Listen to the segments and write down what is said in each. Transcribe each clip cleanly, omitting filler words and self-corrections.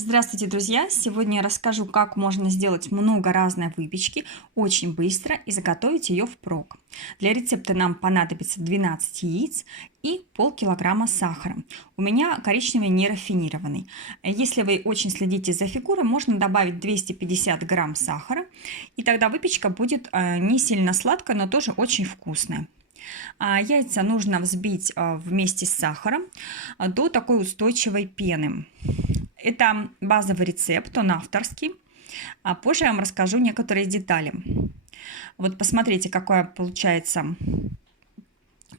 Здравствуйте, друзья! Сегодня я расскажу, как можно сделать много разной выпечки очень быстро и заготовить ее впрок. Для рецепта нам понадобится 12 яиц и полкилограмма сахара. У меня коричневый нерафинированный. Если вы очень следите за фигурой, можно добавить 250 грамм сахара, и тогда выпечка будет не сильно сладкая, но тоже очень вкусная. Яйца нужно взбить вместе с сахаром до такой устойчивой пены. Это базовый рецепт, он авторский. А позже я вам расскажу некоторые детали. Вот посмотрите, какая получается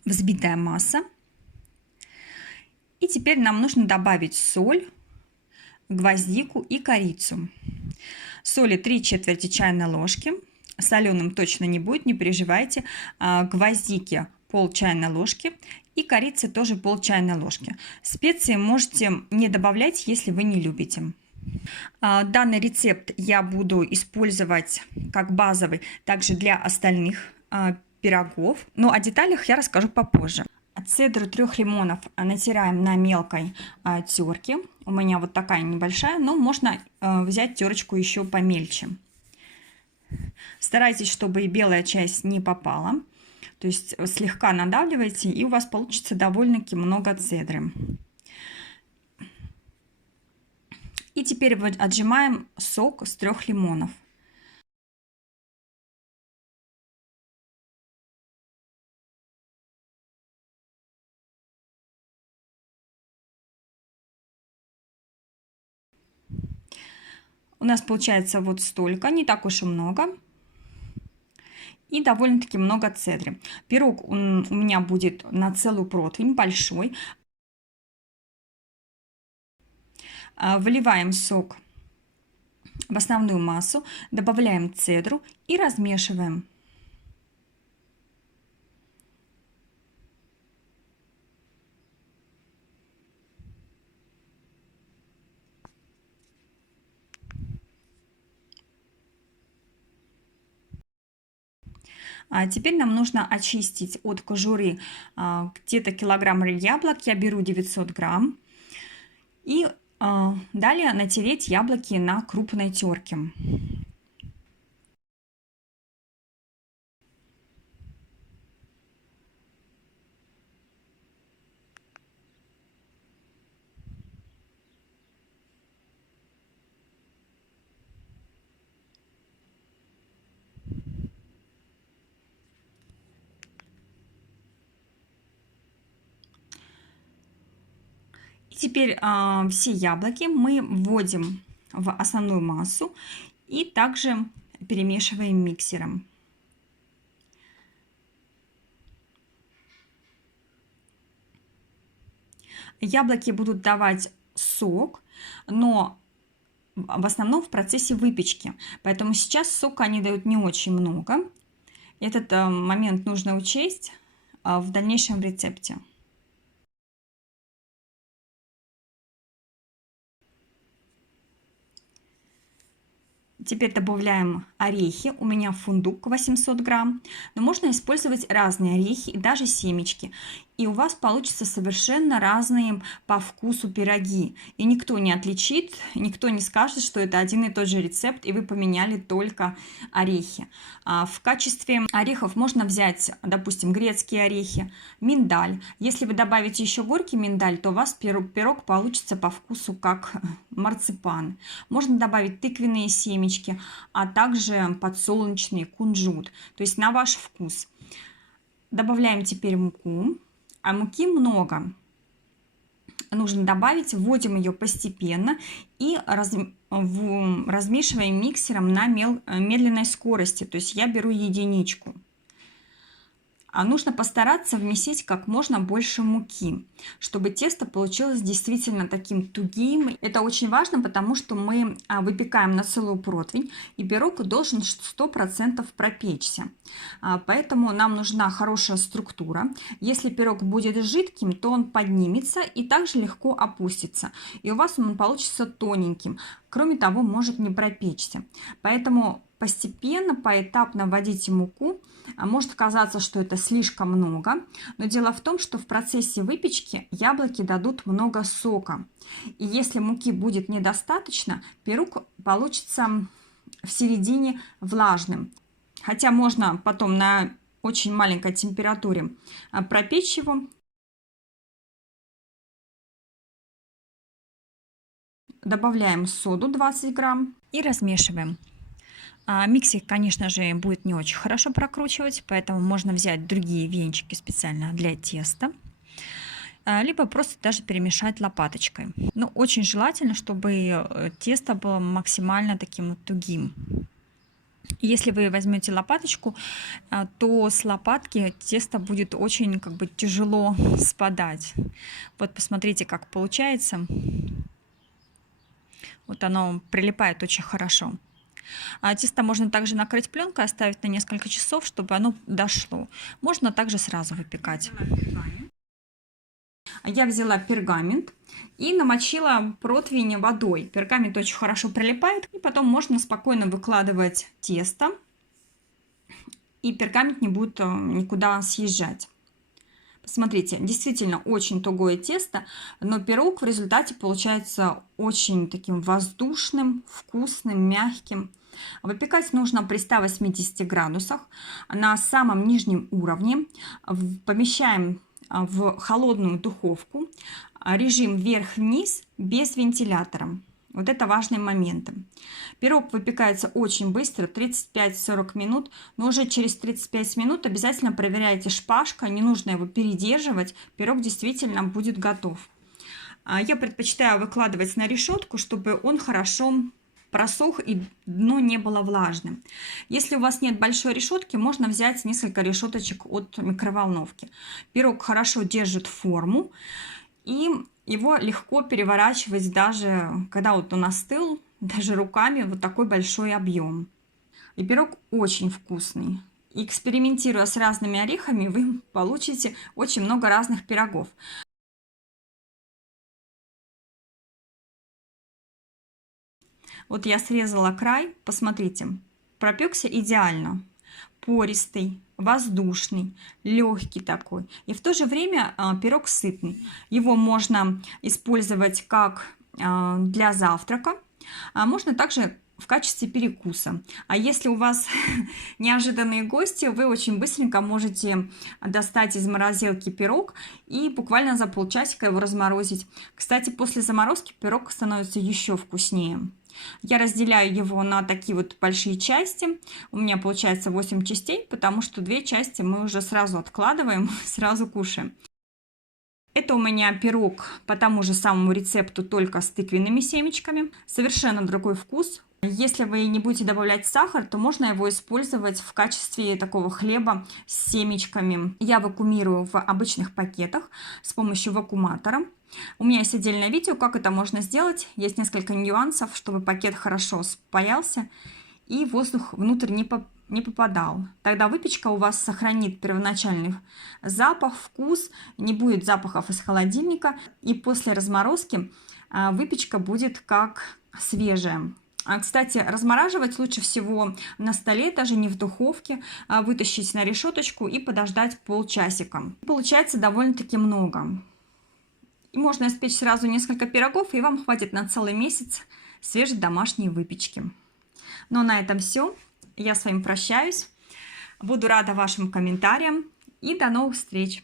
взбитая масса. И теперь нам нужно добавить соль, гвоздику и корицу. Соли 3/4 чайной ложки. Соленым точно не будет, не переживайте. Гвоздики пол чайной ложки. И корицы тоже пол чайной ложки. Специи можете не добавлять, если вы не любите. Данный рецепт я буду использовать как базовый также для остальных пирогов. Но о деталях я расскажу попозже. Цедру 3 лимонов натираем на мелкой терке. У меня вот такая небольшая, но можно взять терочку еще помельче. Старайтесь, чтобы и белая часть не попала. То есть слегка надавливайте, и у вас получится довольно-таки много цедры. И теперь отжимаем сок с 3 лимонов. У нас получается вот столько, не так уж и много. И довольно-таки много цедры. Пирог у меня будет на целую противень, большой. Выливаем сок в основную массу, добавляем цедру и размешиваем. Теперь нам нужно очистить от кожуры где-то килограмм яблок. Я беру 900 грамм. И далее натереть яблоки на крупной терке. И теперь все яблоки мы вводим в основную массу и также перемешиваем миксером. Яблоки будут давать сок, но в основном в процессе выпечки. Поэтому сейчас сока они дают не очень много. Этот момент нужно учесть в дальнейшем рецепте. Теперь добавляем орехи. У меня фундук 800 грамм. Но можно использовать разные орехи и даже семечки. И у вас получится совершенно разные по вкусу пироги. И никто не отличит, никто не скажет, что это один и тот же рецепт, и вы поменяли только орехи. В качестве орехов можно взять, допустим, грецкие орехи, миндаль. Если вы добавите еще горький миндаль, то у вас пирог получится по вкусу как марципан. Можно добавить тыквенные семечки, а также подсолнечный, кунжут. То есть на ваш вкус. Добавляем теперь муку. А муки много. Нужно добавить, вводим ее постепенно и размешиваем миксером на медленной скорости. То есть я беру единичку. Нужно постараться вместить как можно больше муки, чтобы тесто получилось действительно таким тугим. Это очень важно, потому что мы выпекаем на целую противень, и пирог должен 100% пропечься. Поэтому нам нужна хорошая структура. Если пирог будет жидким, то он поднимется и также легко опустится. И у вас он получится тоненьким. Кроме того, может не пропечься. Поэтому постепенно, поэтапно вводите муку. Может казаться, что это слишком много, но дело в том, что в процессе выпечки яблоки дадут много сока. И если муки будет недостаточно, пирог получится в середине влажным. Хотя можно потом на очень маленькой температуре пропечь его. Добавляем соду 20 грамм и размешиваем. Миксер, конечно же, будет не очень хорошо прокручивать, поэтому можно взять другие венчики специально для теста, либо просто даже перемешать лопаточкой. Но очень желательно, чтобы тесто было максимально таким вот тугим. Если вы возьмете лопаточку, то с лопатки тесто будет очень тяжело спадать. Вот посмотрите, как получается. Вот оно прилипает очень хорошо. Тесто можно также накрыть пленкой, оставить на несколько часов, чтобы оно дошло. Можно также сразу выпекать. Я взяла пергамент и намочила противень водой. Пергамент очень хорошо прилипает, и потом можно спокойно выкладывать тесто, и пергамент не будет никуда съезжать. Смотрите, действительно очень тугое тесто, но пирог в результате получается очень таким воздушным, вкусным, мягким. Выпекать нужно при 180 градусах на самом нижнем уровне. Помещаем в холодную духовку, режим вверх-вниз без вентилятора. Вот это важные моменты. Пирог выпекается очень быстро, 35-40 минут, но уже через 35 минут обязательно проверяйте шпажкой, не нужно его передерживать, пирог действительно будет готов. Я предпочитаю выкладывать на решетку, чтобы он хорошо просох и дно не было влажным. Если у вас нет большой решетки, можно взять несколько решеточек от микроволновки. Пирог хорошо держит форму, и его легко переворачивать даже когда вот он остыл, даже руками, вот такой большой объем. И пирог очень вкусный. Экспериментируя с разными орехами, вы получите очень много разных пирогов. Вот я срезала край, посмотрите, пропекся идеально. Пористый, воздушный, легкий такой. И в то же время пирог сытный. Его можно использовать как для завтрака, а можно также в качестве перекуса. А если у вас неожиданные гости, вы очень быстренько можете достать из морозилки пирог и буквально за полчасика его разморозить. Кстати, после заморозки пирог становится еще вкуснее. Я разделяю его на такие вот большие части. У меня получается 8 частей, потому что 2 части мы уже сразу откладываем, сразу кушаем. Это у меня пирог по тому же самому рецепту, только с тыквенными семечками. Совершенно другой вкус. Если вы не будете добавлять сахар, то можно его использовать в качестве такого хлеба с семечками. Я вакуумирую в обычных пакетах с помощью вакууматора. У меня есть отдельное видео, как это можно сделать. Есть несколько нюансов, чтобы пакет хорошо спаялся и воздух внутрь не попадал. Тогда выпечка у вас сохранит первоначальный запах, вкус, не будет запахов из холодильника. И после разморозки выпечка будет как свежая. Кстати, размораживать лучше всего на столе, даже не в духовке, вытащить на решеточку и подождать полчасика. Получается довольно-таки много. И можно испечь сразу несколько пирогов, и вам хватит на целый месяц свежей домашней выпечки. Ну а на этом все. Я с вами прощаюсь. Буду рада вашим комментариям и до новых встреч!